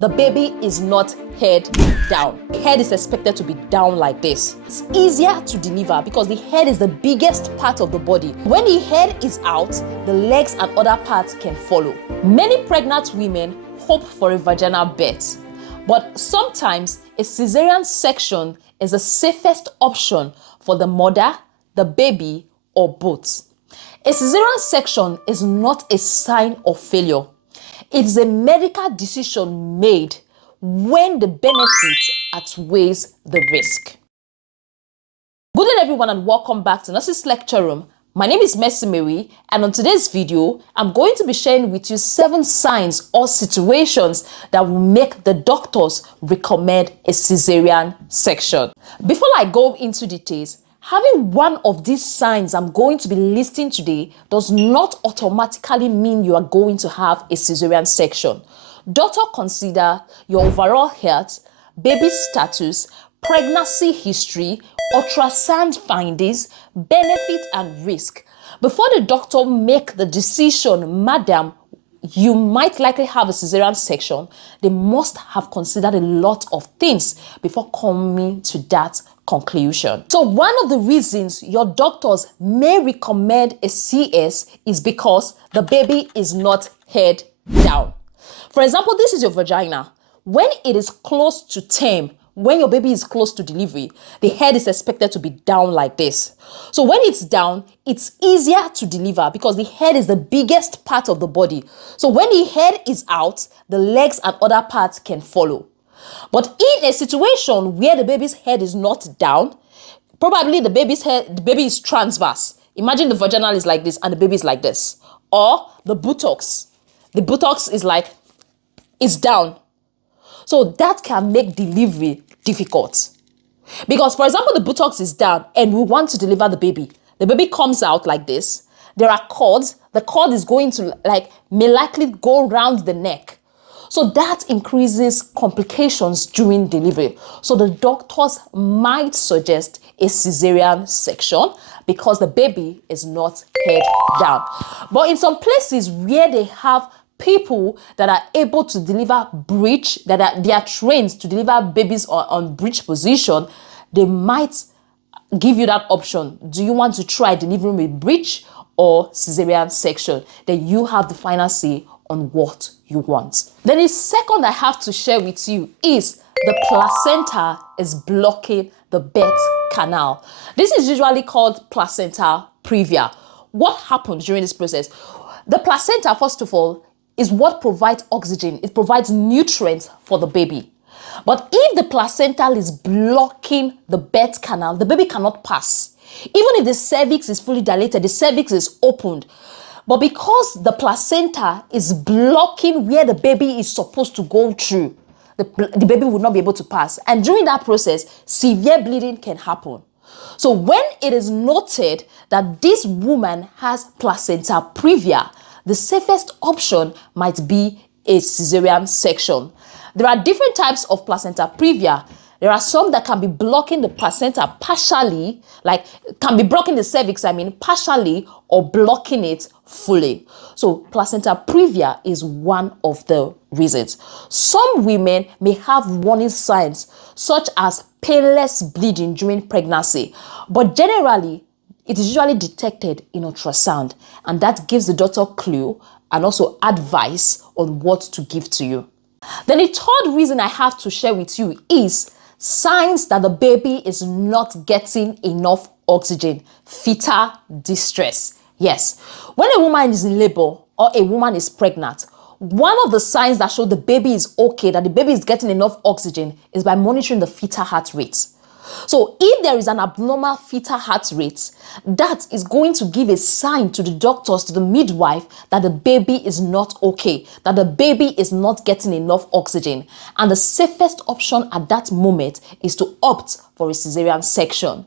The baby is not head down. The head is expected to be down like this. It's easier to deliver because the head is the biggest part of the body. When the head is out, the legs and other parts can follow. Many pregnant women hope for a vaginal birth, but sometimes a cesarean section is the safest option for the mother, the baby, or both. A cesarean section is not a sign of failure. It's a medical decision made when the benefit outweighs the risk. Good day everyone and welcome back to Nurses Lecture Room. My name is Mercy Mary, and on today's video, I'm going to be sharing with you 7 signs or situations that will make the doctors recommend a cesarean section. Before I go into details, having one of these signs I'm going to be listing today does not automatically mean you are going to have a cesarean section. Doctor consider your overall health, baby status, pregnancy history, ultrasound findings, benefit and risk. Before the doctor make the decision, madam, you might likely have a cesarean section, they must have considered a lot of things before coming to that conclusion. So one of the reasons your doctors may recommend a CS is because the baby is not head down. For example, this is your vagina. When it is close to term, when your baby is close to delivery, the head is expected to be down like this. So when it's down, it's easier to deliver because the head is the biggest part of the body. So when the head is out, the legs and other parts can follow. But in a situation where the baby's head is not down, probably the baby is transverse. Imagine the vaginal is like this and the baby is like this. Or the buttocks. The buttocks is like, it's down. So that can make delivery difficult. Because, for example, the buttocks is down and we want to deliver the baby. The baby comes out like this. There are cords. The cord is going to may likely go around the neck. So that increases complications during delivery. So the doctors might suggest a cesarean section because the baby is not head down. But in some places where they have people that are able to deliver breech, they are trained to deliver babies on breech position, they might give you that option. Do you want to try delivering with breech or cesarean section? Then you have the final say on what you want. Then the second I have to share with you is the placenta is blocking the birth canal. This is usually called placenta previa. What happens during this process? The placenta, first of all, is what provides oxygen. It provides nutrients for the baby. But if the placenta is blocking the birth canal, the baby cannot pass. Even if the cervix is fully dilated, the cervix is opened. But because the placenta is blocking where the baby is supposed to go through, the baby will not be able to pass. And during that process, severe bleeding can happen. So when it is noted that this woman has placenta previa, the safest option might be a cesarean section. There are different types of placenta previa. There are some that can be blocking the placenta partially, can be blocking the cervix, partially, or blocking it fully. So placenta previa is one of the reasons. Some women may have warning signs such as painless bleeding during pregnancy, but generally, it is usually detected in ultrasound, and that gives the doctor clue and also advice on what to give to you. Then the third reason I have to share with you is signs that the baby is not getting enough oxygen, fetal distress. Yes, when a woman is in labor or a woman is pregnant, one of the signs that show the baby is okay, that the baby is getting enough oxygen, is by monitoring the fetal heart rate. So if there is an abnormal fetal heart rate, that is going to give a sign to the doctors, to the midwife, that the baby is not okay, that the baby is not getting enough oxygen. And the safest option at that moment is to opt for a cesarean section.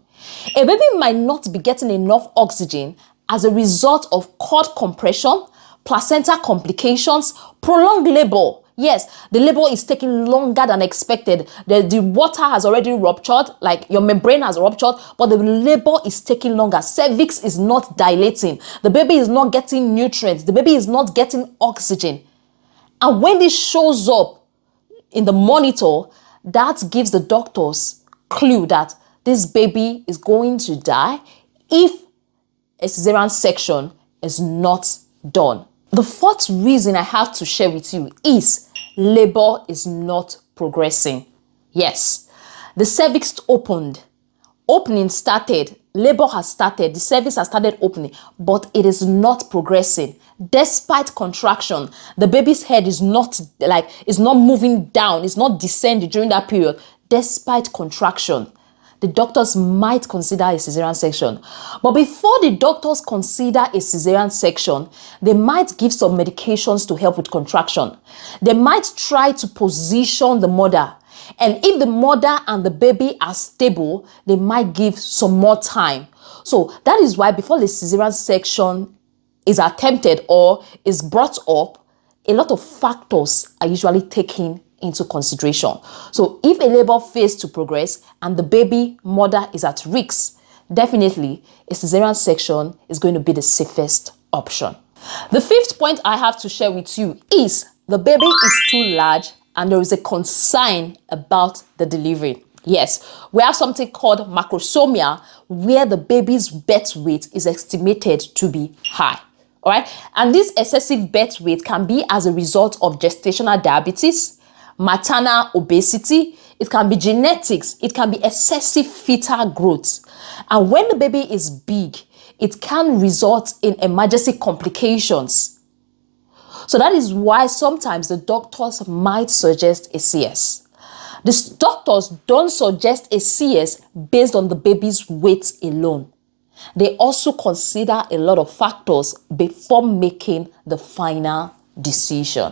A baby might not be getting enough oxygen as a result of cord compression, placenta complications, prolonged labor. Yes, the labor is taking longer than expected. The water has already ruptured, your membrane has ruptured, but the labor is taking longer. Cervix is not dilating. The baby is not getting nutrients. The baby is not getting oxygen. And when this shows up, in the monitor, that gives the doctors clue that this baby is going to die if a cesarean section is not done. The fourth reason I have to share with you is labor is not progressing. Yes, the cervix opened, opening started, labor has started, the cervix has started opening, but it is not progressing. Despite contraction, the baby's head is not moving down, it's not descending during that period. Despite contraction, the doctors might consider a cesarean section. But before the doctors consider a cesarean section, they might give some medications to help with contraction. They might try to position the mother. And if the mother and the baby are stable, they might give some more time. So that is why before the cesarean section is attempted or is brought up, a lot of factors are usually taken into consideration. So if a labor fails to progress and the baby mother is at risk, definitely a cesarean section is going to be the safest option. The fifth point I have to share with you is the baby is too large and there is a concern about the delivery. Yes, we have something called macrosomia where the baby's birth weight is estimated to be high. All right, and this excessive birth weight can be as a result of gestational diabetes, maternal obesity, it can be genetics, it can be excessive fetal growth. And when the baby is big, it can result in emergency complications. So that is why sometimes the doctors might suggest a CS. The doctors don't suggest a CS based on the baby's weight alone. They also consider a lot of factors before making the final decision.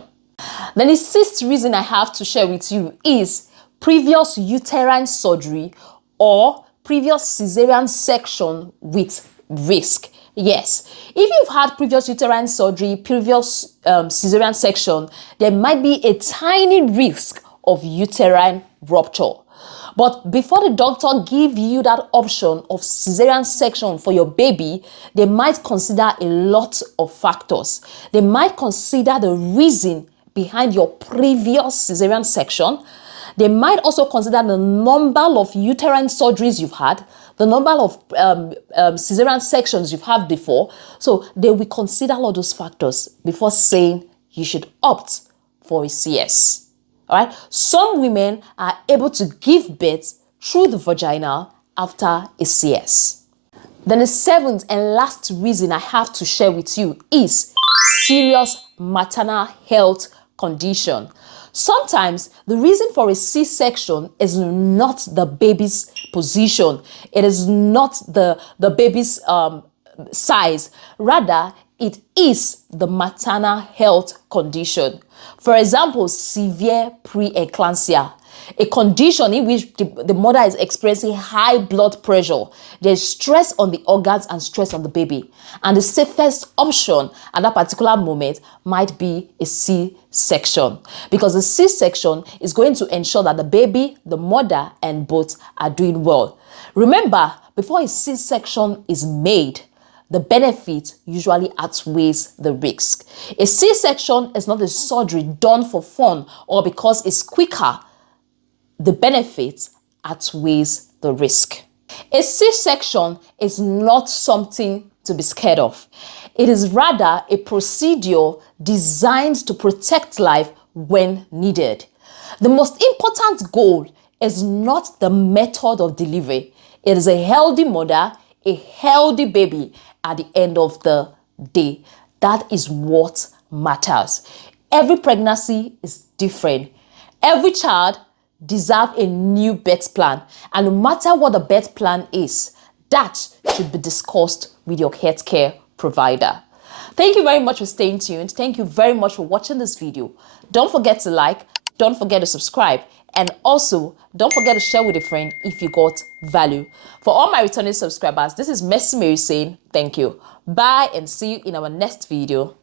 Then the sixth reason I have to share with you is previous uterine surgery or previous cesarean section with risk. Yes, if you've had previous uterine surgery, previous cesarean section, there might be a tiny risk of uterine rupture. But before the doctor give you that option of cesarean section for your baby, they might consider a lot of factors. They might consider the reason behind your previous cesarean section. They might also consider the number of uterine surgeries you've had, the number of cesarean sections you've had before. So they will consider all those factors before saying you should opt for a CS. All right. Some women are able to give birth through the vagina after a CS. Then the seventh and last reason I have to share with you is serious maternal health condition. Sometimes the reason for a C-section is not the baby's position. It is not the baby's size. Rather, it is the maternal health condition. For example, severe preeclampsia, a condition in which the mother is experiencing high blood pressure. There's stress on the organs and stress on the baby. And the safest option at that particular moment might be a C-section, because the C-section is going to ensure that the baby, the mother, and both are doing well. Remember, before a C-section is made, the benefit usually outweighs the risk. A C-section is not a surgery done for fun or because it's quicker. The benefit outweighs the risk. A C-section is not something to be scared of. It is rather a procedure designed to protect life when needed. The most important goal is not the method of delivery. It is a healthy mother, a healthy baby at the end of the day. That is what matters. Every pregnancy is different. Every child deserves a new birth plan. And no matter what the birth plan is, that should be discussed with your healthcare provider. Thank you very much for staying tuned. Thank you very much for watching this video. Don't forget to like, don't forget to subscribe, and also don't forget to share with a friend if you got value. For all my returning subscribers, this is Messi Mary saying thank you. Bye and see you in our next video.